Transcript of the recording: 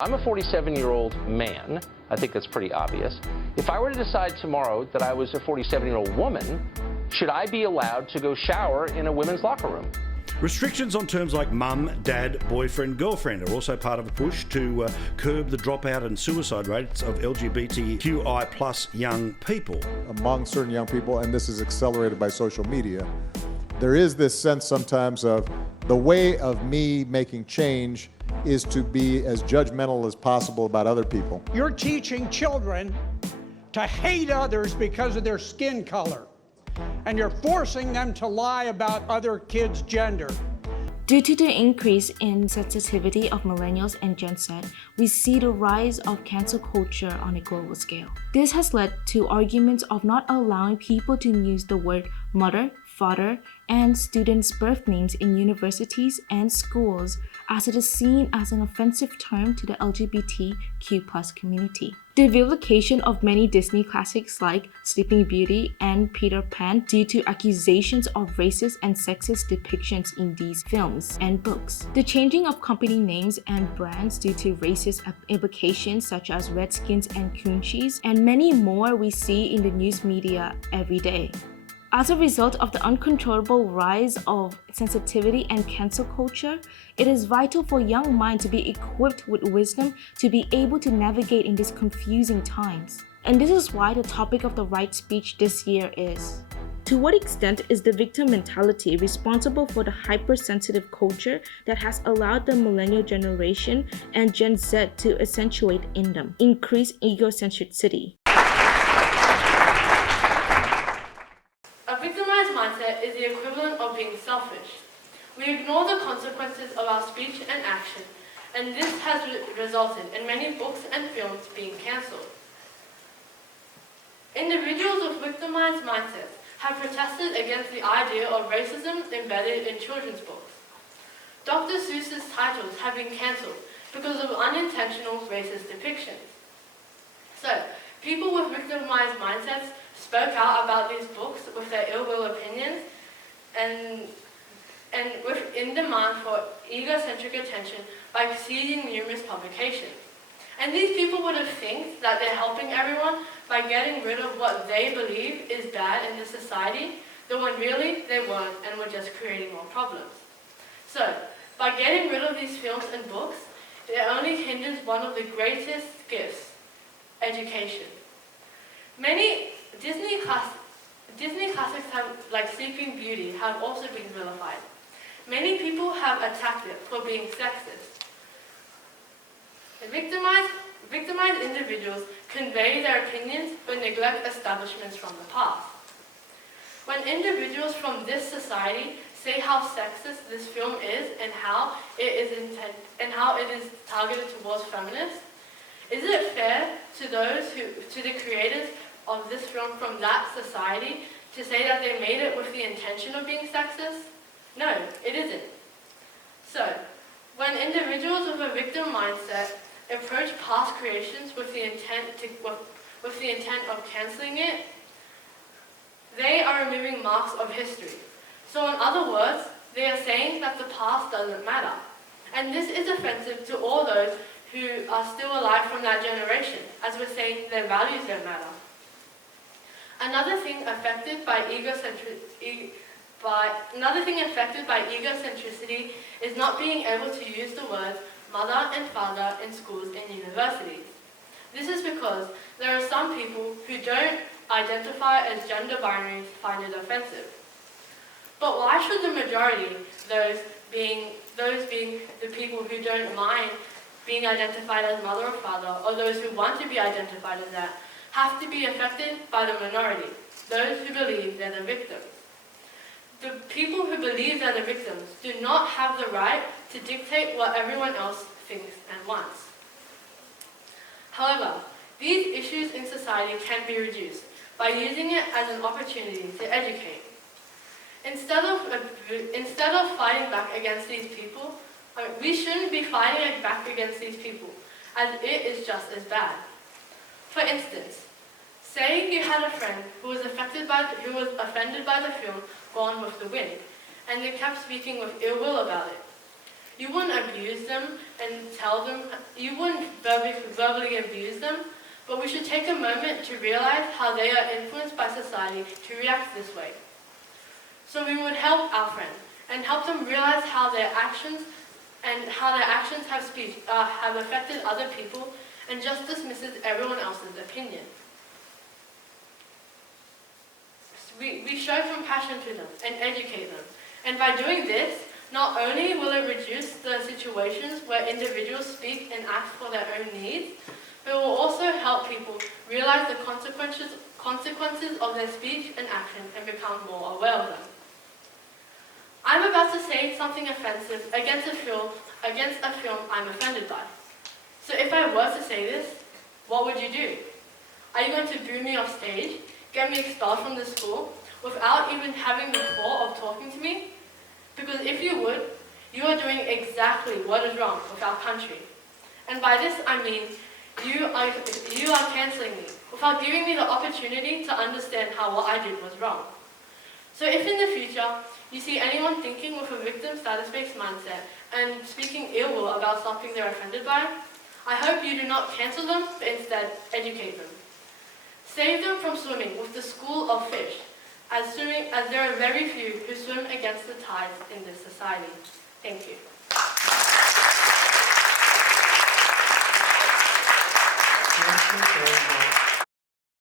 I'm a 47-year-old man. I think that's pretty obvious. If I were to decide tomorrow that I was a 47-year-old woman, should I be allowed to go shower in a women's locker room? Restrictions on terms like mum, dad, boyfriend, girlfriend are also part of a push to curb the dropout and suicide rates of LGBTQI plus young people. Among certain young people, and this is accelerated by social media, there is this sense sometimes of the way of me making change is to be as judgmental as possible about other people. You're teaching children to hate others because of their skin color, and you're forcing them to lie about other kids' gender. Due to the increase in sensitivity of millennials and Gen Z, we see the rise of cancel culture on a global scale. This has led to arguments of not allowing people to use the word mother, father, and students' birth names in universities and schools, as it is seen as an offensive term to the LGBTQ+ community. The vilification of many Disney classics like Sleeping Beauty and Peter Pan due to accusations of racist and sexist depictions in these films and books. The changing of company names and brands due to racist implications such as Redskins and Coonchies, and many more we see in the news media every day. As a result of the uncontrollable rise of sensitivity and cancel culture, it is vital for young minds to be equipped with wisdom to be able to navigate in these confusing times. And this is why the topic of the right speech this year is: to what extent is the victim mentality responsible for the hypersensitive culture that has allowed the Millennial Generation and Gen Z to accentuate in them, increase egocentricity? A victimized mindset is the equivalent of being selfish. We ignore the consequences of our speech and action, and this has resulted in many books and films being cancelled. Individuals with victimized mindsets have protested against the idea of racism embedded in children's books. Dr. Seuss's titles have been cancelled because of unintentional racist depictions. So, people with victimized mindsets spoke out about these books with their ill will opinions and in demand for egocentric attention by seizing numerous publications. And these people would have think that they're helping everyone by getting rid of what they believe is bad in the society, though when really they weren't and were just creating more problems. So, by getting rid of these films and books, it only hinders one of the greatest gifts, education. Many Disney classics like Sleeping Beauty have also been vilified. Many people have attacked it for being sexist. Victimized individuals convey their opinions but neglect establishments from the past. When individuals from this society say how sexist this film is and how it is targeted towards feminists, is it fair to the creators of this film from that society to say that they made it with the intention of being sexist? No, it isn't. So, when individuals with a victim mindset approach past creations with the intent of cancelling it, they are removing marks of history. So in other words, they are saying that the past doesn't matter. And this is offensive to all those who are still alive from that generation, as we're saying their values don't matter. Another thing affected by egocentricity is not being able to use the words mother and father in schools and universities. This is because there are some people who don't identify as gender binaries find it offensive. But why should the majority, those being the people who don't mind being identified as mother or father, or those who want to be identified as that, have to be affected by the minority, those who believe they're the victims? The people who believe they're the victims do not have the right to dictate what everyone else thinks and wants. However, these issues in society can be reduced by using it as an opportunity to educate. Instead of fighting back against these people, we shouldn't be fighting back against these people, as it is just as bad. For instance, say you had a friend who was offended by the film Gone with the Wind, and they kept speaking with ill will about it. You wouldn't abuse them and tell them, you wouldn't verbally abuse them, but we should take a moment to realize how they are influenced by society to react this way. So we would help our friends and help them realize how their actions have affected other people and just dismisses everyone else's opinion. We show compassion to them and educate them. And by doing this, not only will it reduce the situations where individuals speak and act for their own needs, but it will also help people realize the consequences of their speech and action and become more aware of them. I'm about to say something offensive against a film I'm offended by. So if I were to say this, what would you do? Are you going to boo me off stage, get me expelled from the school, without even having the thought of talking to me? Because if you would, you are doing exactly what is wrong with our country. And by this I mean, you are cancelling me, without giving me the opportunity to understand how what I did was wrong. So if in the future, you see anyone thinking with a victim status-based mindset and speaking ill will about something they're offended by, I hope you do not cancel them, but instead educate them. Save them from swimming with the school of fish, as there are very few who swim against the tides in this society. Thank you.